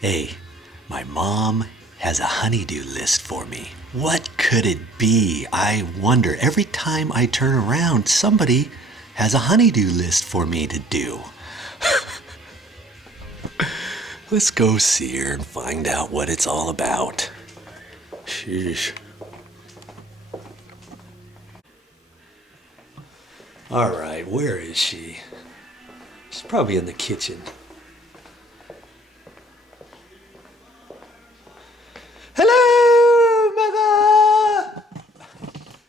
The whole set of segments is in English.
Hey, my mom has a honeydew list for me. What could it be? I wonder. Every time I turn around, somebody has a honeydew list for me to do. Let's go see her and find out what it's all about. Sheesh. All right, where is she? She's probably in the kitchen. Hello, Mother!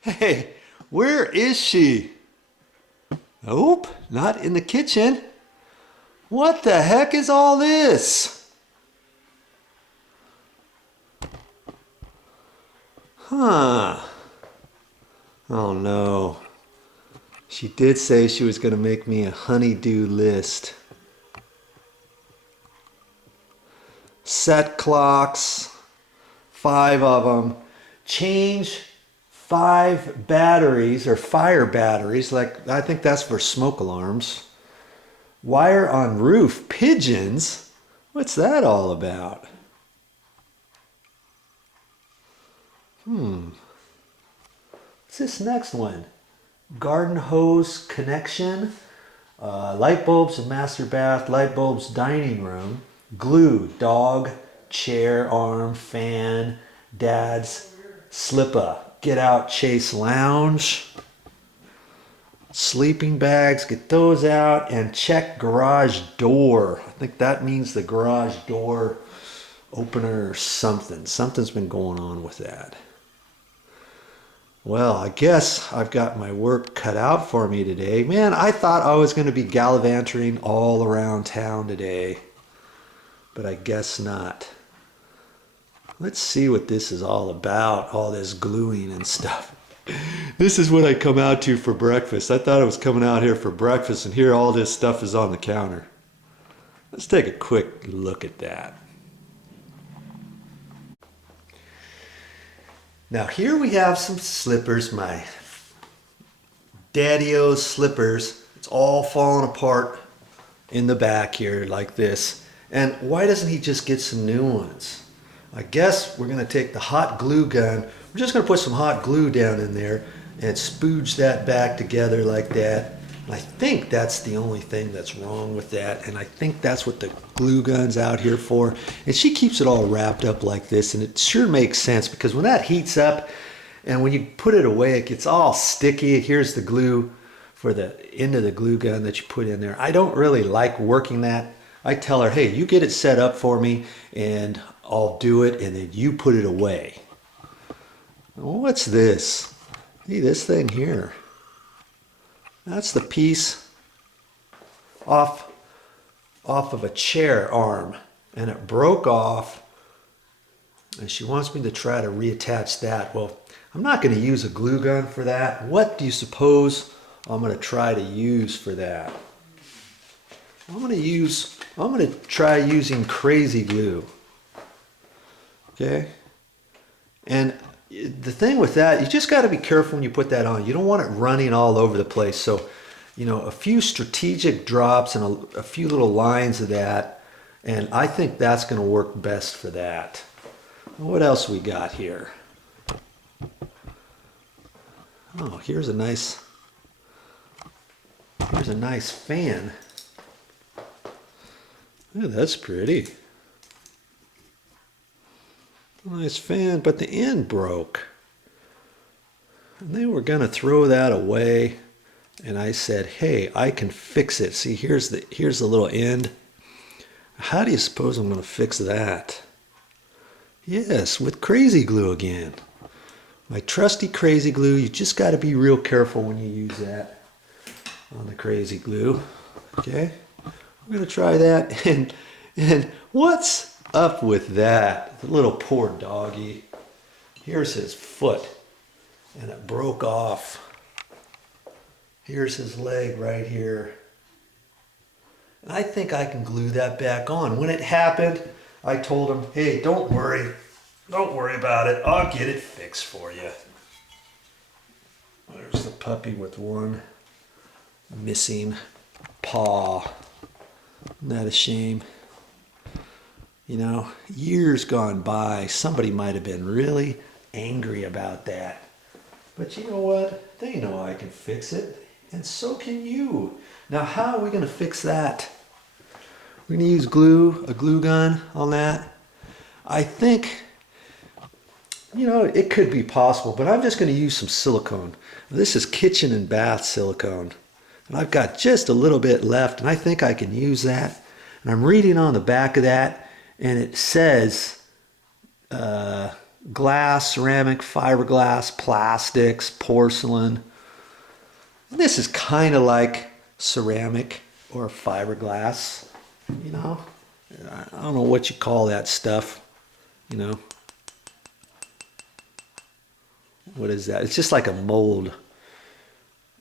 Hey, where is she? Nope, not in the kitchen. What the heck is all this? Huh. Oh no. She did say she was going to make me a honeydew list. Set clocks, 5 of them. Change 5 batteries or fire batteries, like I think that's for smoke alarms. Wire on roof, pigeons. What's that all about? What's this next one? Garden hose connection, light bulbs and master bath, light bulbs dining room, glue, dog, chair, arm, fan, dad's slipper, get out, chase lounge, sleeping bags, get those out, and check garage door. I think that means the garage door opener or something. Something's been going on with that. Well, I guess I've got my work cut out for me today. Man, I thought I was going to be gallivanting all around town today, but I guess not. Let's see what this is all about, all this gluing and stuff. This is what I come out to for breakfast. I thought I was coming out here for breakfast, and here all this stuff is on the counter. Let's take a quick look at that. Now here we have some slippers, my Daddy-O's slippers. It's all falling apart in the back here like this. And why doesn't he just get some new ones? I guess we're gonna take the hot glue gun. We're just gonna put some hot glue down in there and spooge that back together like that. And I think that's the only thing that's wrong with that. And I think that's what the glue gun's out here for. And she keeps it all wrapped up like this. And it sure makes sense because when that heats up and when you put it away, it gets all sticky. Here's the glue for the end of the glue gun that you put in there. I don't really like working that. I tell her, hey, you get it set up for me and I'll do it. And then you put it away. What's this? Hey, this thing here. That's the piece off of a chair arm, and it broke off, and she wants me to try to reattach that. Well, I'm not going to use a glue gun for that. What do you suppose I'm going to try to use for that? I'm going to try using crazy glue. Okay? And the thing with that, you just got to be careful when you put that on. You don't want it running all over the place. So, you know, a few strategic drops and a few little lines of that, and I think that's going to work best for that. What else we got here? Oh, here's a nice fan. Yeah, that's pretty. Nice fan, but the end broke. And they were going to throw that away. And I said, hey, I can fix it. See, here's the little end. How do you suppose I'm going to fix that? Yes, with crazy glue again. My trusty crazy glue. You just got to be real careful when you use that on the crazy glue. Okay, I'm going to try that. And what's up with that? The little poor doggy. Here's his foot, and it broke off. Here's his leg right here. And I think I can glue that back on. When it happened, I told him, hey, don't worry about it. I'll get it fixed for you. There's the puppy with one missing paw. Isn't that a shame? You know, years gone by, somebody might have been really angry about that. But you know what? They know I can fix it, and so can you. Now, how are we going to fix that? We're going to use glue, a glue gun on that. I think, you know, it could be possible, but I'm just going to use some silicone. This is kitchen and bath silicone. And I've got just a little bit left, and I think I can use that. And I'm reading on the back of that, and it says glass, ceramic, fiberglass, plastics, porcelain. This is kind of like ceramic or fiberglass, you know. I don't know what you call that stuff, you know. What is that? It's just like a mold.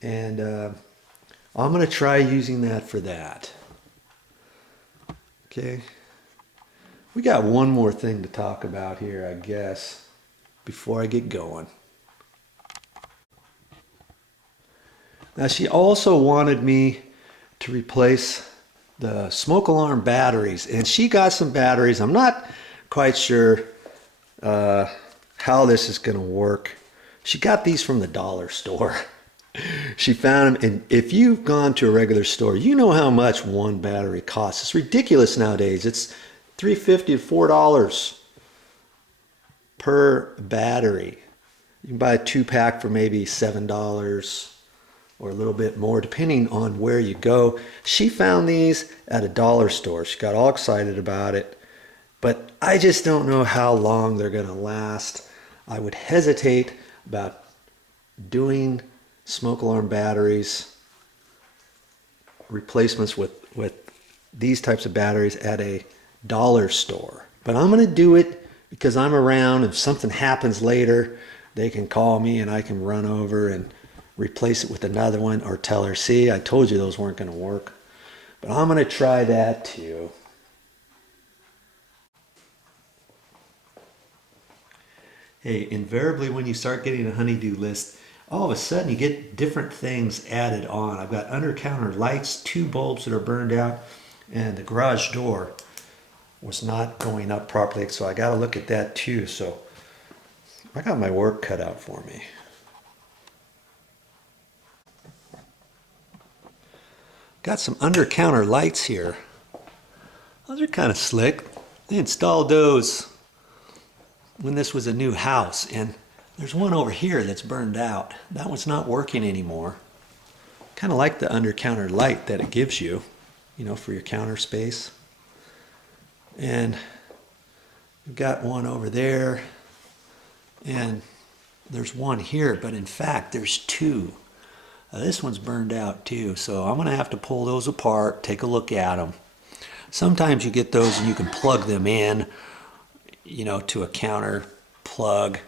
And I'm going to try using that for that. Okay. We got one more thing to talk about here, I guess, before I get going. Now, she also wanted me to replace the smoke alarm batteries, and she got some batteries. I'm not quite sure how this is going to work. She got these from the dollar store. She found them, and if you've gone to a regular store, you know how much one battery costs. It's ridiculous nowadays. It's $3.50 to $4 per battery. You can buy a 2-pack for maybe $7 or a little bit more, depending on where you go. She found these at a dollar store. She got all excited about it, but I just don't know how long they're going to last. I would hesitate about doing smoke alarm batteries, replacements with these types of batteries at a dollar store. But I'm going to do it because I'm around. If something happens later, they can call me and I can run over and replace it with another one, or tell her, see, I told you those weren't going to work. But I'm going to try that too. Hey, invariably when you start getting a honeydew list, all of a sudden you get different things added on. I've got under-counter lights, 2 bulbs that are burned out, and the garage door was not going up properly, so I got to look at that too. So I got my work cut out for me. Got some under-counter lights here. Those are kind of slick. They installed those when this was a new house, and there's one over here that's burned out. That one's not working anymore. Kind of like the under-counter light that it gives you, you know, for your counter space. And we've got one over there, and there's one here, but in fact there's 2. This one's burned out too, so I'm going to have to pull those apart, take a look at them. Sometimes you get those and you can plug them in, you know, to a counter plug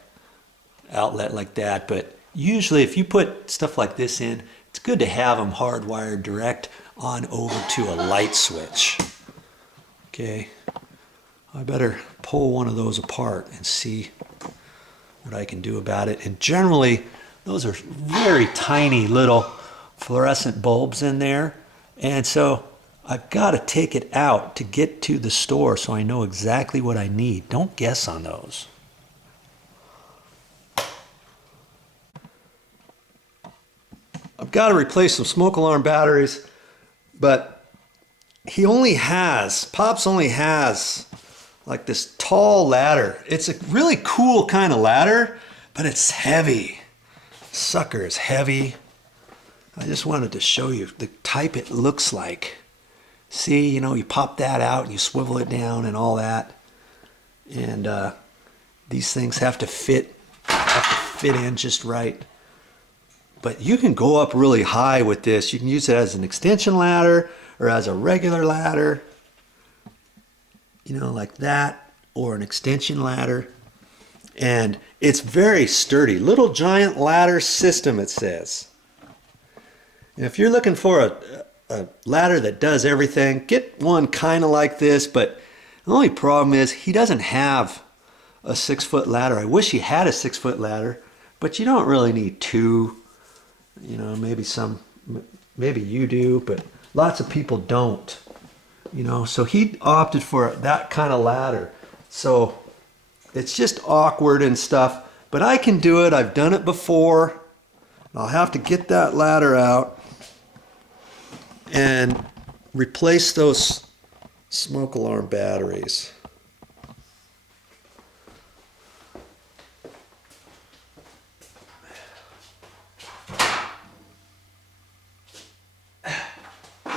outlet like that, but usually if you put stuff like this in, it's good to have them hardwired direct on over to a light switch. Okay, I better pull one of those apart and see what I can do about it. And generally those are very tiny little fluorescent bulbs in there, and so I've got to take it out to get to the store so I know exactly what I need. Don't guess on those. I've got to replace some smoke alarm batteries, but Pops only has like this tall ladder. It's a really cool kind of ladder, but it's heavy. Sucker is heavy. I just wanted to show you the type it looks like. See, you know, you pop that out and you swivel it down and all that. And these things have to fit in just right. But you can go up really high with this. You can use it as an extension ladder or as a regular ladder, you know, like that, or an extension ladder. And it's very sturdy. Little Giant ladder system, it says. And if you're looking for a ladder that does everything, get one kind of like this. But the only problem is he doesn't have a 6-foot ladder. I wish he had a 6-foot ladder, but you don't really need 2. You know, maybe you do, but lots of people don't. You know, so he opted for that kind of ladder. So it's just awkward and stuff, but I can do it. I've done it before. I'll have to get that ladder out and replace those smoke alarm batteries.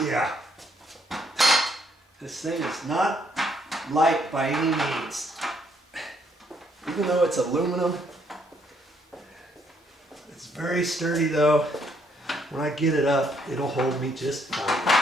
Yeah. This thing is not light by any means. Even though it's aluminum, it's very sturdy though. When I get it up, it'll hold me just fine.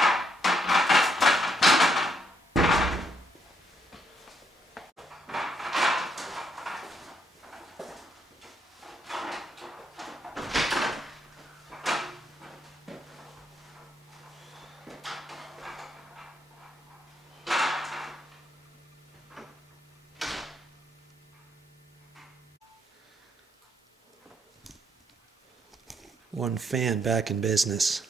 One fan back in business.